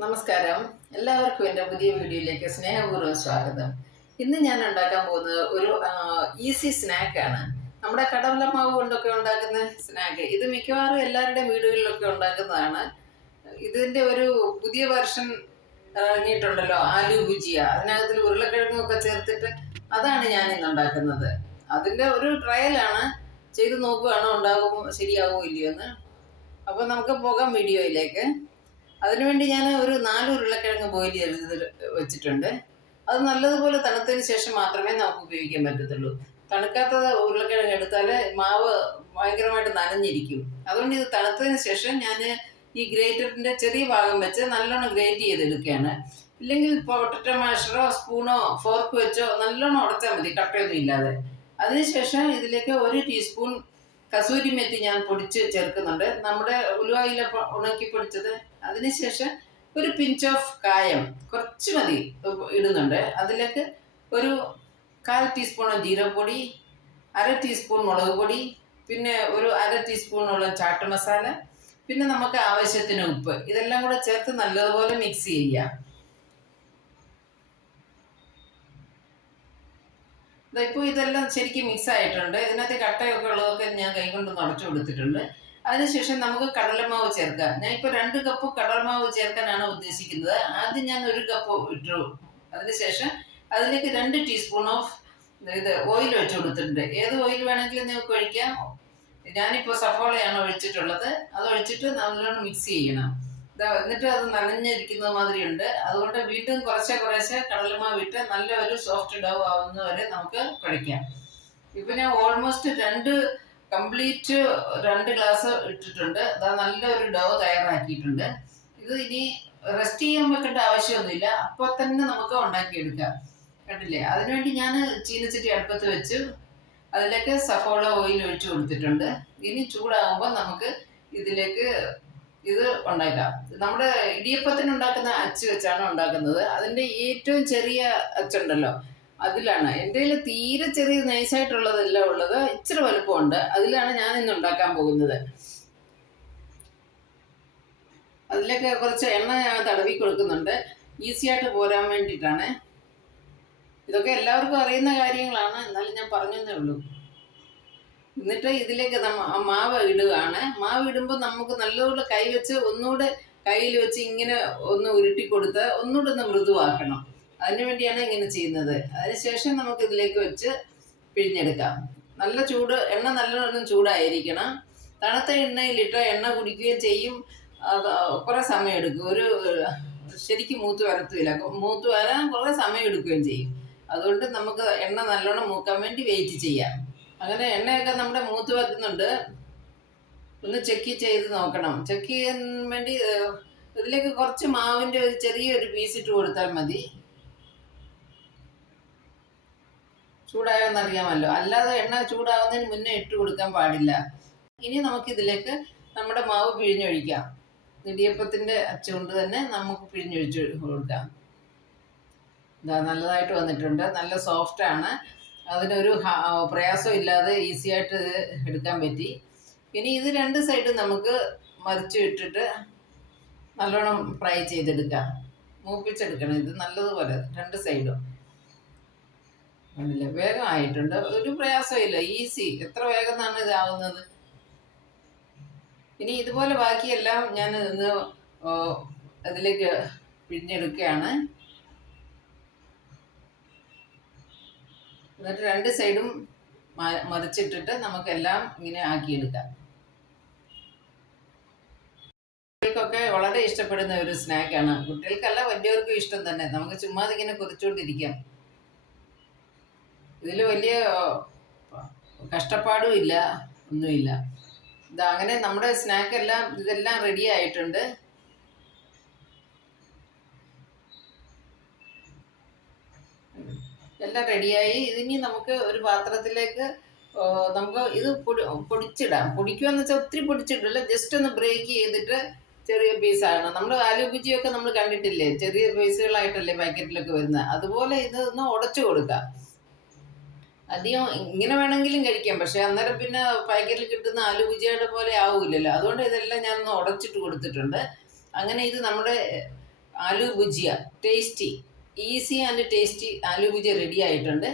നമസ്കാരം. എല്ലാവർക്കും എൻ്റെ പുതിയ വീഡിയോയിലേക്ക് സ്നേഹപൂർവ്വം സ്വാഗതം. ഇന്ന് ഞാൻ ഉണ്ടാക്കാൻ പോകുന്നത് ഒരു ഈസി സ്നാക്കാണ്. നമ്മുടെ കടലമാവ് കൊണ്ടൊക്കെ ഉണ്ടാക്കുന്ന സ്നാക്ക്. ഇത് മിക്കവാറും എല്ലാവരുടെയും വീടുകളിലൊക്കെ ഉണ്ടാക്കുന്നതാണ്. ഇതിൻ്റെ ഒരു പുതിയ വെർഷൻ ഇറങ്ങിയിട്ടുണ്ടല്ലോ, ആലു ഭുജിയ. അതിനകത്തിൽ ഉരുളക്കിഴങ്ങൊക്കെ ചേർത്തിട്ട് അതാണ് ഞാൻ ഇന്ന് ഉണ്ടാക്കുന്നത്. അതിൻ്റെ ഒരു ട്രയലാണ്. ചെയ്ത് നോക്കുകയാണോ ഉണ്ടാകുമോ ശരിയാകുമോ ഇല്ലയോ എന്ന്. അപ്പോൾ നമുക്ക് പോകാം വീഡിയോയിലേക്ക്. അതിനുവേണ്ടി ഞാൻ ഒരു 4 ഉരുളക്കിഴങ്ങ് ബോയിൽ ചെയ്ത് വെച്ചിട്ടുണ്ട്. അത് നല്ലതുപോലെ തണുത്തതിന് ശേഷം മാത്രമേ നമുക്ക് ഉപയോഗിക്കാൻ പറ്റത്തുള്ളൂ. തണുക്കാത്ത ഉരുളക്കിഴങ്ങ് എടുത്താൽ മാവ് ഭയങ്കരമായിട്ട് നനഞ്ഞിരിക്കും. അതുകൊണ്ട് ഇത് തണുത്തതിന് ശേഷം ഞാൻ ഈ ഗ്രേറ്ററിൻ്റെ ചെറിയ ഭാഗം വെച്ച് നല്ലോണം ഗ്രേറ്റ് ചെയ്തെടുക്കുകയാണ്. ഇല്ലെങ്കിൽ പൊട്ടറ്റോ മാഷറോ സ്പൂണോ ഫോർക്ക് വെച്ചോ നല്ലോണം ഉടച്ചാൽ മതി, കട്ടയൊന്നും ഇല്ലാതെ. അതിനുശേഷം ഇതിലേക്ക് 1 ടീസ്പൂൺ കസൂരി മെത്തി ഞാൻ പൊടിച്ച് ചേർക്കുന്നുണ്ട്, നമ്മുടെ ഉലുവയില ഉണക്കി പൊടിച്ചത്. അതിനുശേഷം ഒരു പിഞ്ച് ഓഫ് കായം കുറച്ച് മതി ഇടുന്നുണ്ട്. അതിലേക്ക് ഒരു 1/4 ടീസ്പൂൺ ജീരകപ്പൊടി, 1/2 ടീസ്പൂൺ മുളക് പൊടി, പിന്നെ ഒരു 1/2 ടീസ്പൂണോളം ചാട്ട് മസാല, പിന്നെ നമുക്ക് ആവശ്യത്തിന് ഉപ്പ്. ഇതെല്ലാം കൂടെ ചേർത്ത് നല്ലതുപോലെ മിക്സ് ചെയ്യാം. ഇപ്പോൾ ഇതെല്ലാം ശരിക്കും മിക്സ് ആയിട്ടുണ്ട്. ഇതിനകത്ത് കട്ടയൊക്കെ ഉള്ളതൊക്കെ ഞാൻ കൈകൊണ്ട് നടച്ചു കൊടുത്തിട്ടുണ്ട്. അതിനുശേഷം നമുക്ക് കടലമാവ് ചേർക്കാം. ഞാൻ ഇപ്പോൾ 2 കപ്പ് കടലമാവ് ചേർക്കാനാണ് ഉദ്ദേശിക്കുന്നത്. ആദ്യം ഞാൻ 1 കപ്പ് ഇട്ടു. അതിനുശേഷം അതിലേക്ക് 2 ടീസ്പൂൺ ഓഫ് ഓയിൽ ഒഴിച്ചു കൊടുത്തിട്ടുണ്ട്. ഏത് ഓയിൽ വേണമെങ്കിലും നിങ്ങൾക്ക് ഒഴിക്കാം. ഞാനിപ്പോൾ സഫോളയാണ് ഒഴിച്ചിട്ടുള്ളത്. അത് ഒഴിച്ചിട്ട് നല്ലോണം മിക്സ് ചെയ്യണം. എന്നിട്ട് അത് നനഞ്ഞിരിക്കുന്ന മാതിരി ഉണ്ട്. അതുകൊണ്ട് വീണ്ടും കുറേശ്ശെ കടലമാവ് ഇട്ട് നല്ല ഒരു സോഫ്റ്റ് ഡോ ആവുന്ന വരെ നമുക്ക് കുഴയ്ക്കാം. ഇപ്പം ഞാൻ ഓൾമോസ്റ്റ് 2 ഗ്ലാസ് ഇട്ടിട്ടുണ്ട്. അതാ നല്ലൊരു ഡോ തയ്യാറാക്കിയിട്ടുണ്ട്. ഇത് ഇനി റെസ്റ്റ് ചെയ്യാൻ വെക്കേണ്ട ആവശ്യമൊന്നുമില്ല, അപ്പോൾ തന്നെ നമുക്ക് ഉണ്ടാക്കിയെടുക്കാം. കണ്ടില്ലേ? അതിനുവേണ്ടി ഞാൻ ചീനച്ചട്ടി അടുപ്പത്ത് വെച്ച് അതിലേക്ക് സഫോള ഓയിൽ ഒഴിച്ചു കൊടുത്തിട്ടുണ്ട്. ഇനി ചൂടാകുമ്പോൾ നമുക്ക് ഇതിലേക്ക് ഇത് ഉണ്ടാക്കാം. നമ്മുടെ ഇടിയപ്പത്തിന് ഉണ്ടാക്കുന്ന അച്ച് വെച്ചാണ് ഉണ്ടാക്കുന്നത്. അതിൻ്റെ ഏറ്റവും ചെറിയ അച്ചുണ്ടല്ലോ, അതിലാണ്. എൻ്റെ കയ്യിൽ തീരെ ചെറിയ നൈസായിട്ടുള്ളതല്ല ഉള്ളത്, ഇച്ചിരി വലുപ്പമുണ്ട്. അതിലാണ് ഞാൻ ഇന്ന് ഉണ്ടാക്കാൻ പോകുന്നത്. അതിലേക്ക് കുറച്ച് എണ്ണ ഞാൻ തടവി കൊടുക്കുന്നുണ്ട്, ഈസി ആയിട്ട് പോരാൻ വേണ്ടിയിട്ടാണ്. ഇതൊക്കെ എല്ലാവർക്കും അറിയുന്ന കാര്യങ്ങളാണ്, എന്നാലും ഞാൻ പറഞ്ഞതേ ഉള്ളൂ. എന്നിട്ട് ഇതിലേക്ക് മാവ് ഇടുകയാണ്. മാവ് ഇടുമ്പോൾ നമുക്ക് നല്ലപോലെ കൈവച്ച് ഒന്നുകൂടെ കയ്യിൽ വെച്ച് ഇങ്ങനെ ഒന്ന് ഉരുട്ടി കൊടുത്ത് ഒന്നുകൂടെ ഒന്ന് മൃദുവാക്കണം. അതിനു വേണ്ടിയാണ് ഇങ്ങനെ ചെയ്യുന്നത്. അതിനുശേഷം നമുക്ക് ഇതിലേക്ക് വെച്ച് പിഴിഞ്ഞെടുക്കാം. നല്ല എണ്ണ നല്ലോണം ചൂടായിരിക്കണം. തണുത്ത എണ്ണയിലിട്ട് എണ്ണ കുടിക്കുകയും ചെയ്യും. കുറേ സമയം എടുക്കും. ശരിക്കും മൂത്ത് വരത്തില്ല. മൂത്ത് വരാൻ കുറേ സമയം എടുക്കുകയും ചെയ്യും. അതുകൊണ്ട് നമുക്ക് എണ്ണ നല്ലോണം മൂക്കാൻ വേണ്ടി വെയിറ്റ് ചെയ്യാം. അങ്ങനെ എണ്ണയൊക്കെ നമ്മുടെ മൂത്ത് വരുന്നുണ്ട്. ഒന്ന് ചെക്ക് ചെയ്ത് നോക്കണം. ചെക്ക് ചെയ്യാൻ വേണ്ടി ഇതിലേക്ക് കുറച്ച് മാവിൻ്റെ ഒരു ചെറിയൊരു പീസ് ഇട്ട് കൊടുത്താൽ മതി. ചൂടായോന്നറിയാമല്ലോ. അല്ലാതെ എണ്ണ ചൂടാവുന്നതിന് മുന്നേ ഇട്ട് കൊടുക്കാൻ പാടില്ല. ഇനി നമുക്കിതിലേക്ക് നമ്മുടെ മാവ് പിഴിഞ്ഞൊഴിക്കാം. ഇടിയപ്പത്തിൻ്റെ അച്ചുകൊണ്ട് തന്നെ നമുക്ക് പിഴിഞ്ഞൊഴിച്ച് കൊടുക്കാം. ഇതാ നല്ലതായിട്ട് വന്നിട്ടുണ്ട്. നല്ല സോഫ്റ്റാണ്. അതിനൊരു പ്രയാസം ഇല്ലാതെ ഈസി ആയിട്ട് എടുക്കാൻ പറ്റി. ഇനി ഇത് 2 സൈഡും നമുക്ക് മറിച്ച് ഇട്ടിട്ട് നല്ലോണം ഫ്രൈ ചെയ്തെടുക്കാം. മൂപ്പിച്ചെടുക്കണം ഇത് നല്ലതുപോലെ 2 സൈഡും. കണ്ടില്ലേ? വേഗം ആയിട്ടുണ്ട്. ഒരു പ്രയാസമില്ല, ഈസി. എത്ര വേഗമെന്നാണ് ഇതാവുന്നത്. ഇനി ഇതുപോലെ ബാക്കിയെല്ലാം ഞാൻ ഇന്ന് അതിലേക്ക് പിഴിഞ്ഞെടുക്കുകയാണ്. എന്നിട്ട് 2 സൈഡും മറിച്ചിട്ടിട്ട് നമുക്കെല്ലാം ഇങ്ങനെ ആക്കിയെടുക്കാം. കുട്ടികൾക്കൊക്കെ വളരെ ഇഷ്ടപ്പെടുന്ന ഒരു സ്നാക്കാണ്. കുട്ടികൾക്കല്ല, വലിയവർക്കും ഇഷ്ടം തന്നെ. നമുക്ക് ചുമ്മാ ഇങ്ങനെ കുറിച്ചുകൊണ്ടിരിക്കാം. ഇതിൽ വലിയ കഷ്ടപ്പാടും ഇല്ല, ഒന്നുമില്ല. അങ്ങനെ നമ്മുടെ ഇതെല്ലാം റെഡി ആയിട്ടുണ്ട്. എല്ലാം റെഡിയായി. ഇതിനി നമുക്ക് ഒരു പാത്രത്തിലേക്ക് നമുക്ക് ഇത് പൊടിച്ചിടാം. പൊടിക്കുകയെന്ന് വെച്ചാൽ ഒത്തിരി പൊടിച്ചിട്ടില്ല, ജസ്റ്റ് ഒന്ന് ബ്രേക്ക് ചെയ്തിട്ട് ചെറിയ പീസാണ്. നമ്മൾ ആലുഭുജിയൊക്കെ നമ്മൾ കണ്ടിട്ടില്ലേ, ചെറിയ പീസുകളായിട്ടല്ലേ പാക്കറ്റിലൊക്കെ വരുന്നത്. അതുപോലെ ഇത് ഒന്ന് ഉടച്ചു കൊടുക്കാം. അധികം ഇങ്ങനെ വേണമെങ്കിലും കഴിക്കാം, പക്ഷെ അന്നേരം പിന്നെ പാക്കറ്റിൽ കിട്ടുന്ന ആലുഭുജിയുടെ പോലെ ആവില്ലല്ലോ. അതുകൊണ്ട് ഇതെല്ലാം ഞാനൊന്ന് ഉടച്ചിട്ട് കൊടുത്തിട്ടുണ്ട്. അങ്ങനെ ഇത് നമ്മുടെ aloo bhujia tasty, easy and tasty aloo bhujia ready ആയിട്ടുണ്ട്.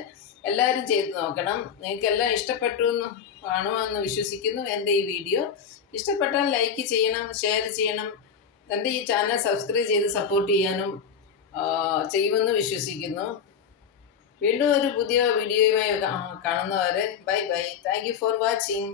എല്ലാവരും ചെയ്ത് നോക്കണം. നിങ്ങൾക്ക് എല്ലാം ഇഷ്ടപ്പെട്ടു എന്ന് കാണുമെന്ന് വിശ്വസിക്കുന്നു. എൻ്റെ ഈ വീഡിയോ ഇഷ്ടപ്പെട്ടാൽ ലൈക്ക് ചെയ്യണം, ഷെയർ ചെയ്യണം. എൻ്റെ ഈ ചാനൽ സബ്സ്ക്രൈബ് ചെയ്ത് സപ്പോർട്ട് ചെയ്യാനും ചെയ്യുമെന്ന് വിശ്വസിക്കുന്നു. വീണ്ടും ഒരു പുതിയ വീഡിയോയുമായി കാണുന്നവരെ bye bye. Thank you for watching.